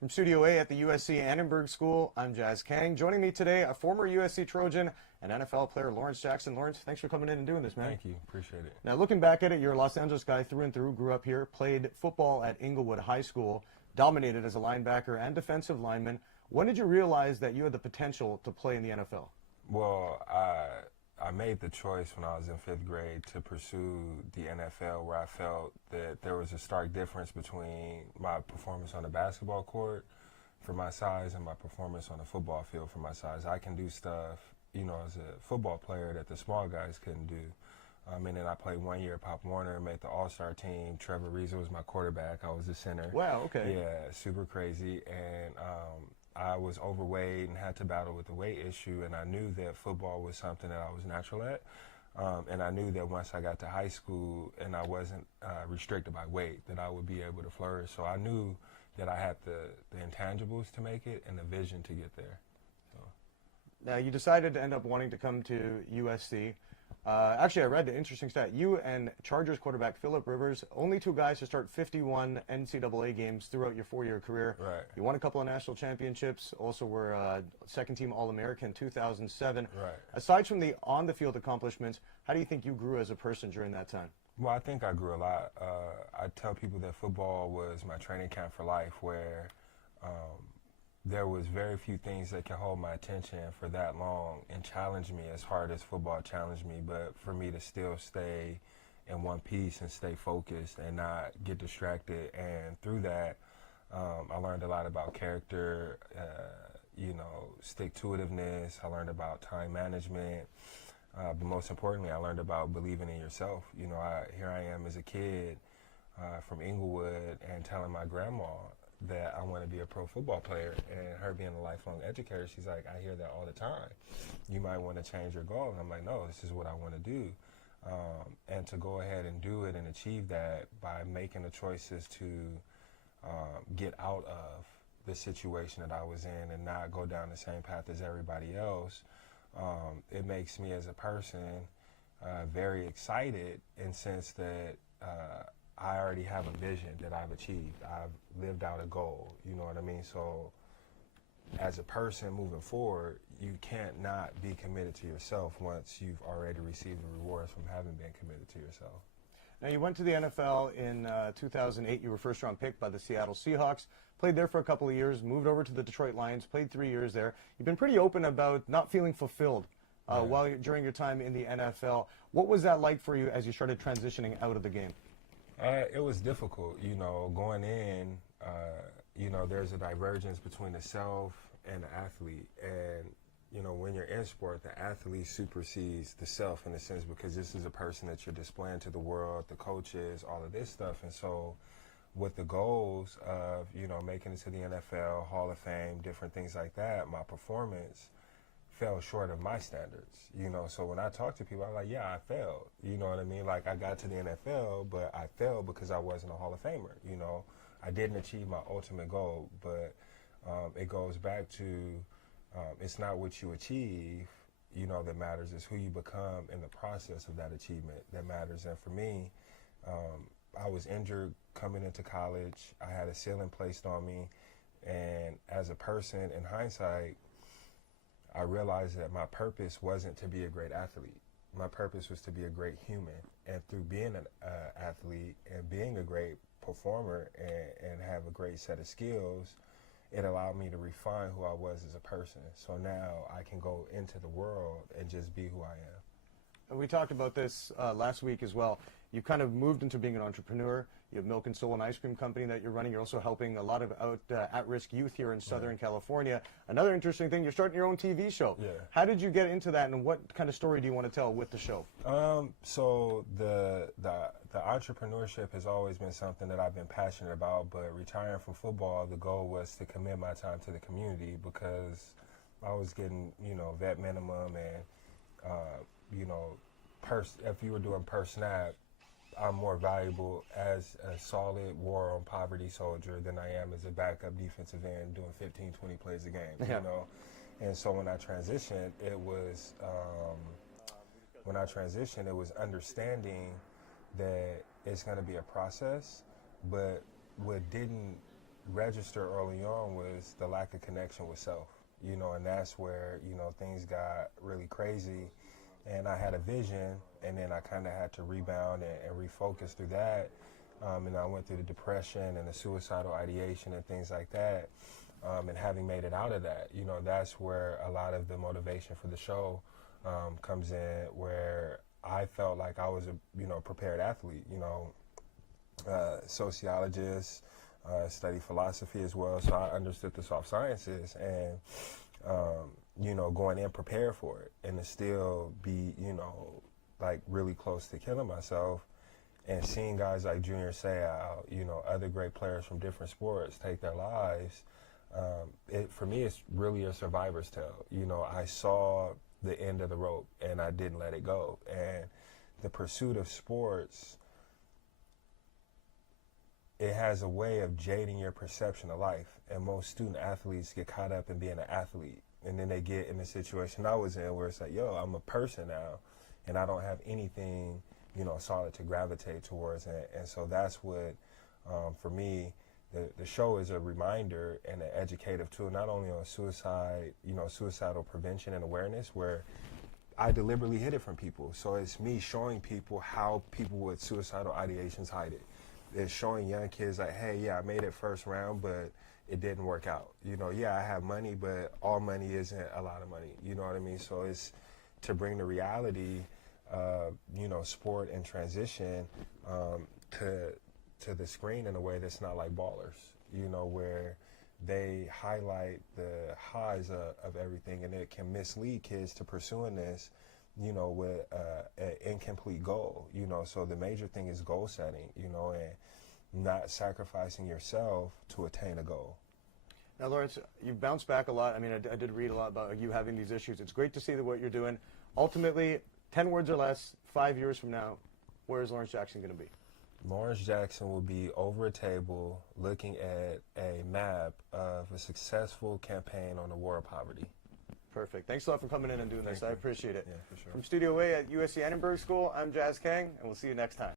From Studio A at the USC Annenberg School, I'm Jas Kang. Joining me today, a former USC Trojan and NFL player, Lawrence Jackson. Lawrence, thanks for coming in and doing this, man. Thank you. Appreciate it. Now, looking back at it, you're a Los Angeles guy through and through, grew up here, played football at Inglewood High School, dominated as a linebacker and defensive lineman. When did you realize that you had the potential to play in the NFL? Well, I made the choice when I was in 5th grade to pursue the NFL, where I felt that there was a stark difference between my performance on the basketball court for my size and my performance on the football field for my size. I can do stuff, as a football player that the small guys couldn't do. And then I played 1 year at Pop Warner, made the All-Star team. Trevor Reza was my quarterback. I was the center. Wow, okay. Yeah, super crazy. And I was overweight and had to battle with the weight issue, and I knew that football was something that I was natural at. And I knew that once I got to high school and I wasn't restricted by weight, that I would be able to flourish. So I knew that I had the intangibles to make it and the vision to get there. So. Now, you decided to end up wanting to come to USC. Actually, I read the interesting stat. You and Chargers quarterback Phillip Rivers, only two guys to start 51 NCAA games throughout your 4-year career. Right. You won a couple of national championships. Also were second-team All-American 2007. Right. Aside from the on-the-field accomplishments, how do you think you grew as a person during that time? Well, I think I grew a lot. I tell people that football was my training camp for life, where there was very few things that could hold my attention for that long and challenge me as hard as football challenged me, but for me to still stay in one piece and stay focused and not get distracted. And through that, I learned a lot about character, stick-to-itiveness. I learned about time management. But most importantly, I learned about believing in yourself. Here I am as a kid from Inglewood and telling my grandma that I want to be a pro football player, and her being a lifelong educator, she's like, I hear that all the time. You might want to change your goal. And I'm like, no, this is what I want to do. And to go ahead and do it and achieve that by making the choices to get out of the situation that I was in and not go down the same path as everybody else, it makes me as a person very excited in the sense that I already have a vision that I've achieved. I've lived out a goal, you know what I mean? So as a person moving forward, you can't not be committed to yourself once you've already received the rewards from having been committed to yourself. Now, you went to the NFL in 2008. You were first-round picked by the Seattle Seahawks, played there for a couple of years, moved over to the Detroit Lions, played 3 years there. You've been pretty open about not feeling fulfilled during your time in the NFL. What was that like for you as you started transitioning out of the game? It was difficult, going in, there's a divergence between the self and the athlete. And, when you're in sport, the athlete supersedes the self in a sense, because this is a person that you're displaying to the world, the coaches, all of this stuff. And so with the goals of, making it to the NFL, Hall of Fame, different things like that, my performance fell short of my standards, so when I talk to people, I'm like, yeah, I failed, you know what I mean? Like, I got to the NFL, but I failed because I wasn't a Hall of Famer, I didn't achieve my ultimate goal, but it goes back to it's not what you achieve, that matters. It's who you become in the process of that achievement that matters. And for me, I was injured coming into college. I had a ceiling placed on me, and as a person, in hindsight, I realized that my purpose wasn't to be a great athlete. My purpose was to be a great human. And through being an athlete and being a great performer and have a great set of skills, it allowed me to refine who I was as a person. So now I can go into the world and just be who I am. And we talked about this last week as well. You kind of moved into being an entrepreneur. You have Milk and Soul, an ice cream company that you're running. You're also helping a lot of at-risk youth here in Southern California. Another interesting thing, you're starting your own TV show. Yeah. How did you get into that, and what kind of story do you want to tell with the show? So the entrepreneurship has always been something that I've been passionate about, but retiring from football, the goal was to commit my time to the community, because I was getting, vet minimum and, if you were doing per snap, I'm more valuable as a solid war on poverty soldier than I am as a backup defensive end doing 15, 20 plays a game, And so when I transitioned, it was understanding that it's going to be a process, but what didn't registered early on was the lack of connection with self, and that's where, things got really crazy. And I had a vision, and then I kind of had to rebound and refocus through that. And I went through the depression and the suicidal ideation and things like that. And having made it out of that, that's where a lot of the motivation for the show comes in, where I felt like I was a, prepared athlete, sociologist, study philosophy as well, so I understood the soft sciences, and going in prepared for it, and to still be like really close to killing myself, and seeing guys like Junior Seau, other great players from different sports take their lives. For me, it's really a survivor's tale. I saw the end of the rope and I didn't let it go, and the pursuit of sports, it has a way of jading your perception of life, and most student athletes get caught up in being an athlete, and then they get in the situation I was in where it's like, yo, I'm a person now, and I don't have anything, solid to gravitate towards, and so that's what, for me, the show is a reminder and an educative tool, not only on suicide, suicidal prevention and awareness, where I deliberately hid it from people, so it's me showing people how people with suicidal ideations hide it. It's showing young kids like, hey, yeah, I made it first round, but it didn't work out. Yeah, I have money, but all money isn't a lot of money. You know what I mean? So it's to bring the reality of, sport and transition to the screen in a way that's not like Ballers, where they highlight the highs of everything, and it can mislead kids to pursuing this, with an incomplete goal, so the major thing is goal setting, and not sacrificing yourself to attain a goal. Now, Lawrence, you bounced back a lot. I mean, I did read a lot about you having these issues. It's great to see that what you're doing. Ultimately, 10 words or less, 5 years from now, where is Lawrence Jackson going to be? Lawrence Jackson will be over a table looking at a map of a successful campaign on the war of poverty. Perfect. Thanks a lot for coming in and doing this. I appreciate it. Yeah, for sure. From Studio A at USC Edinburgh School, I'm Jas Kang, and we'll see you next time.